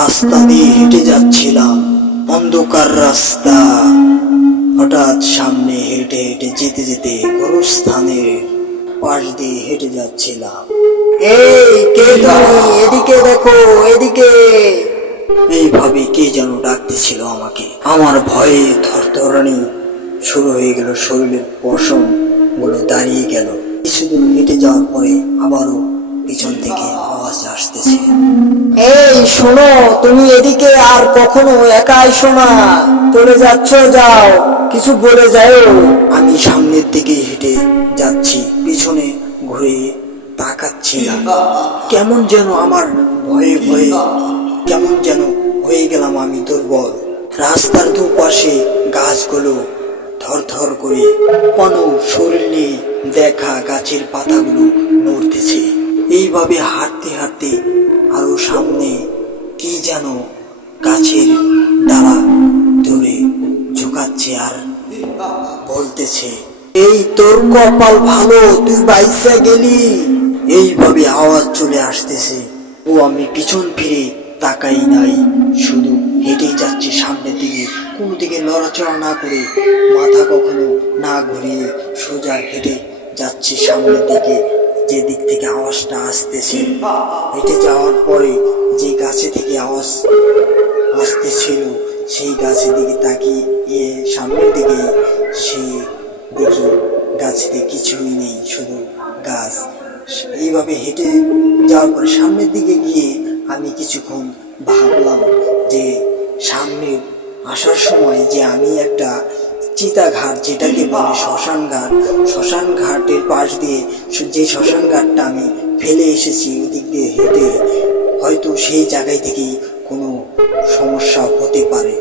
রাস্তা দিয়ে হেঁটে যাচ্ছিলাম, অন্ধকার রাস্তা। হঠাৎ সামনে হেঁটে হেঁটে যেতে যেতে গোরস্থানের পাশ দিয়ে হেঁটে যাচ্ছিলাম। এই কে তুমি? এদিকে দেখো, এদিকে। এইভাবে কে যেন ডাকতেছিল আমাকে। আমার ভয়ে থরথরানি শুরু হয়ে গেল, শরীরের পশম গুলো দাঁড়িয়ে গেল। কিছুদূর হেঁটে যাওয়ার পরে আবারও পিছন থেকে আওয়াজ আসতেছে, এই শোনো, তুমি এদিকে আর কখনো একা আইসো না, চলে যাচ্ছ, যাও, কিছু বলে যাও। আমি সামনের দিকে হেঁটে যাচ্ছি, পিছনে ঘুরে তাকাচ্ছি না। কেমন যেন আমার ভয়ে ভয়ে কেমন যেন হয়ে গেলাম আমি দুর্বল। রাস্তার দুপাশে গাছগুলো থরথর করে কোনো শরীর নিয়ে দেখা গাছের পাতাগুলো নড়তেছে। এইভাবে হাঁটতে হাঁটতে আরো সামনে কি যেন গাছের ডালা ধরে ঝুঁকাচ্ছে আর বলতেছে, এই তোর কপাল ভালো, তুই বাইসা গেলি। এইভাবে আওয়াজ চলে আসতেছে। ও আমি পিছন ফিরে তাকাই নাই, শুধু হেঁটেই যাচ্ছি সামনের দিকে, কোনো দিকে নড়াচড়া না করে, মাথা কখনো না ঘুরিয়ে সোজা হেঁটে যাচ্ছি সামনের দিকে, যে দিক থেকে আওয়াজটা আসতেছে। হেঁটে যাওয়ার পরে যে গাছে থেকে আওয়াজ আসতেছিল সেই গাছের দিকে তাকিয়ে সামনের দিকে, সে দেখি গাছেতে কিছুই নেই, শুধু গাছ। এইভাবে হেঁটে যাওয়ার পরে সামনের দিকে গিয়ে আমি কিছুক্ষণ ভাবলাম যে সামনে আসার সময় যে আমি একটা চিতাঘাট, যেটাকে বলে শ্মশান ঘাট, শ্মশান ঘাটের পাশ দিয়ে যে শ্মশান ঘাটটা আমি ফেলে এসেছি, ওদিক দিয়ে হেঁটে হয়তো সেই জায়গায় থেকেই কোনো সমস্যা হতে পারে।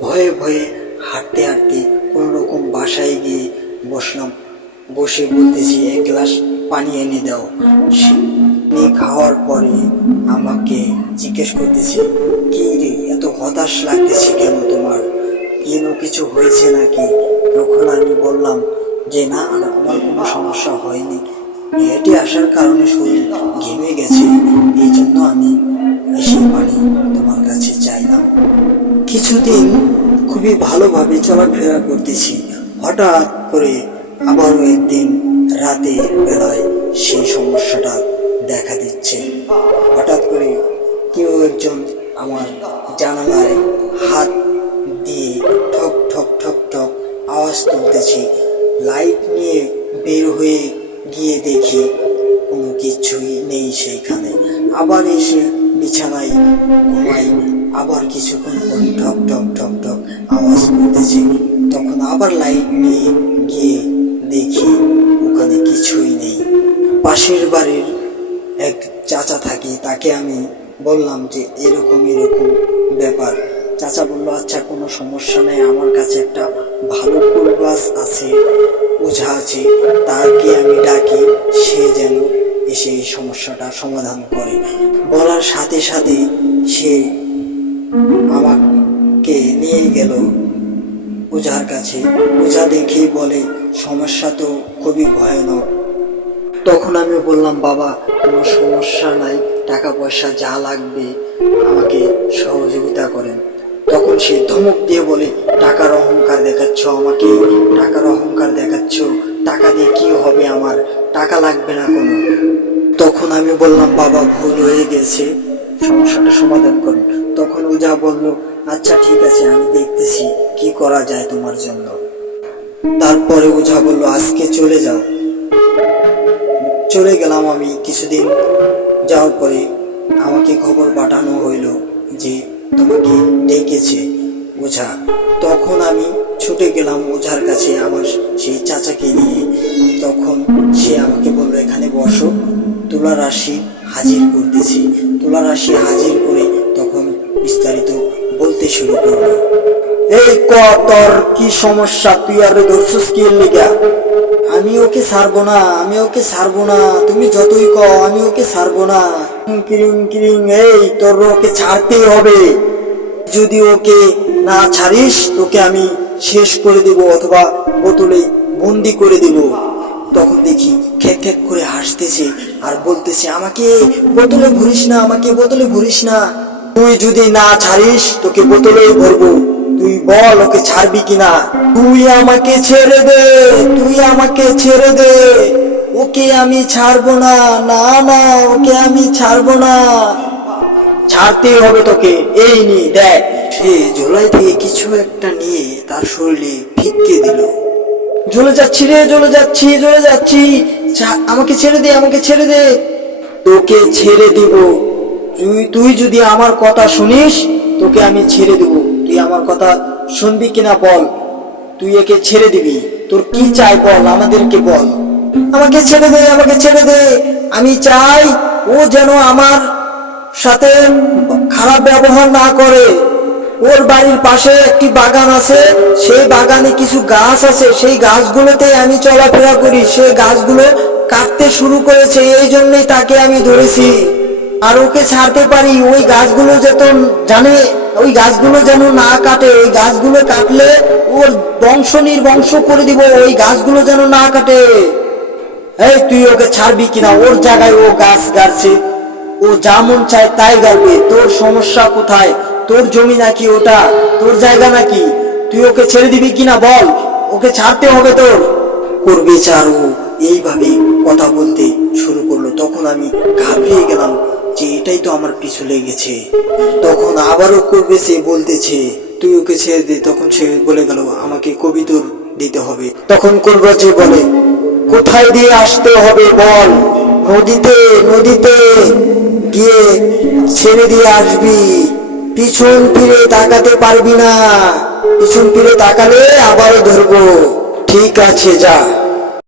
ভয়ে ভয়ে হাঁটতে হাঁটতে কোনো রকম বাসায় গিয়ে বসলাম। বসে বলতেছি, এক গ্লাস পানি এনে দাও। খাওয়ার পরে আমাকে জিজ্ঞেস করতেছে, কি রে, এত হতাশ লাগতেছে কেন তোমার, কেন কিছু হয়েছে নাকি? তখন আমি বললাম যে না, আমার কোনো সমস্যা হয়নি, হেঁটে আসার কারণে শরীর ঘেমে গেছে, এই জন্য আমি এসে পানি তোমার কাছে চাইলাম। কিছুদিন খুবই ভালোভাবে চলাফেরা করতেছি, হঠাৎ করে আবারও একদিন রাতের বেলায় সেই সমস্যাটা দেখা দিচ্ছে। হঠাৎ করে কেউ একজন আমার জানালায় হাত দিয়ে ঠক ঠক ঠক ঠক আওয়াজ তুলতেছে। লাইট নিয়ে বের হয়ে গিয়ে দেখি কোনো কিছুই নেই সেইখানে। আবার এসে বিছানায় ঘুমাই, আবার কিছুক্ষণ পরে ঠক ঠক ঠক ঠক আওয়াজ করতেছে। তখন আবার লাইট নিয়ে গিয়ে দেখি ওখানে কিছুই নেই। পাশের বাড়ির এক চাচা থাকে, তাকে আমি বললাম যে এরকম এরকম ব্যাপার। চাচা বলল, আচ্ছা কোনো সমস্যা নেই, আমার কাছে একটা ভালো কুল গাছ আছে, ওঝা আছে, তাকে আমি ডাকি, সে যেন এসে এই সমস্যাটা সমাধান করে। বলার সাথে সাথে সে আমাকে নিয়ে গেল ওঝার কাছে। ওঝা দেখেই বলে, সমস্যা তো খুবই ভয়ানক। তখন আমি বললাম, বাবা কোনো সমস্যা নাই, টাকা পয়সা যা লাগবে আমাকে সহযোগিতা করেন। তখন সে ধমক দিয়ে বলে, টাকার অহংকার দেখাচ্ছ আমাকে, টাকার অহংকার দেখাচ্ছ, টাকা দিয়ে কি হবে আমার, টাকা লাগবে না কোনো। তখন আমি বললাম, বাবা ভুল হয়ে গেছে, সমস্যাটা সমাধান করুন। তখন ওঝা বলল, আচ্ছা ঠিক আছে, আমি দেখতেছি কি করা যায় তোমার জন্য। তারপরে ওঝা বলল, আজকে চলে যাও। চলে গেলাম আমি। কিছুদিন যাওয়ার পরে আমাকে খবর পাঠানো হইল যে তোমাকে ডেকেছে ওঝা। তখন আমি ছুটে গেলাম ওঝার কাছে আমার সেই চাচাকে নিয়ে। তখন সে আমাকে বলল, এখানে বসো, তুলা রাশি হাজির করতেছি। তুলা রাশি হাজির করে তখন বিস্তারিত বলতে শুরু করলো। এই ক, তোর কি সমস্যা, তুই আর ধরছিস কি লিগা? আমি ওকে ছাড়বো না, আমি ওকে ছাড়বো না, তুমি যতই কও আমি ওকে ছাড়বো না। কিরিং কিরিং, এই তোর ওকে ছাড়তেই হবে, যদি ওকে না ছাড়িস তোকে আমি শেষ করে দেব, অথবা বোতলে বন্দি করে দেব। তখন দেখি খ্যাক খ্যাক করে হাসতেছে আর বলতেছে, আমাকে বোতলে ভরিস না, আমাকে বোতলে ভরিস না। তুই যদি না ছাড়িস তোকে বোতলেই ভরবো। তুই বল ওকে ছাড়বি কিনা। তুই আমাকে ছেড়ে দে, তুই আমাকে ছেড়ে দে। ওকে আমি ছাড়বো না, না না, ওকে আমি ছাড়বো না। ছাড়তেই হবে তোকে। এই নি দেখ। সে ঝোলাই থেকে কিছু একটা নিয়ে তার শরীরে ফিক্কে দিল। জ্বলে যাচ্ছি রে, জ্বলে যাচ্ছি, জ্বলে যাচ্ছি। আমাকে ছেড়ে দে, আমাকে ছেড়ে দে। তোকে ছেড়ে দিব। তুই যদি আমার কথা শুনিস তোকে আমি ছেড়ে দেব। তুই আমার কথা শুনবি কিনা বল। তুই একে ছেড়ে দিবি। তোর কি চাই বল, আমাদেরকে বল। আমাকে ছেড়ে দে, আমাকে ছেড়ে দে। আমি চাই ও যেন আমার সাথে খারাপ ব্যবহার না করে। ওর বাড়ির পাশে একটি বাগান আছে, সেই বাগানে কিছু গাছ আছে, সেই গাছগুলোতে আমি চলাফেরা করি। সেই গাছগুলো কাটতে শুরু করেছে, এই জন্যই তাকে আমি ধরেছি। আর ওকে ছাড়তে পারি। ওই গাছগুলো জানে ওই গাছগুলো যেন না কাটে। ওই গাছগুলো কাটলে ওর বংশ নির্বংশ করে দিব। ওই গাছগুলো যেন না কাটে। এই তুই ওকে ছাড়বি কিনা। ওর জায়গায় ও গাছ গাড়ছে, ও যা মন চায় তাই গাড়বে। তোর সমস্যা কোথায়? তোর জমি নাকি ওটা? তোর জায়গা নাকি? তুই ওকে ছেড়ে দিবি কিনা বল। ওকে ছাড়তে হবে তোর। করবে চার। ও এইভাবে কথা বলতে শুরু করলো। তখন আমি ঘাবড়িয়ে গেলাম যে এটাই তো আমার পিছু লেগেছে। তখন আবারও করবে সে বলতেছে তুই ওকে ছেড়ে দে। তখন সে বলে গেল আমাকে কবিতর দিতে হবে। তখন করবে যে বলে কোথায় দিয়ে আসতে হবে বল। নদীতে, নদীতে গিয়ে ছেড়ে দিয়ে আসবি। পিছন ফিরে তাকাতে পারবি না। পিছন ফিরে তাকালে আবারও ধরবো। ঠিক আছে, যা।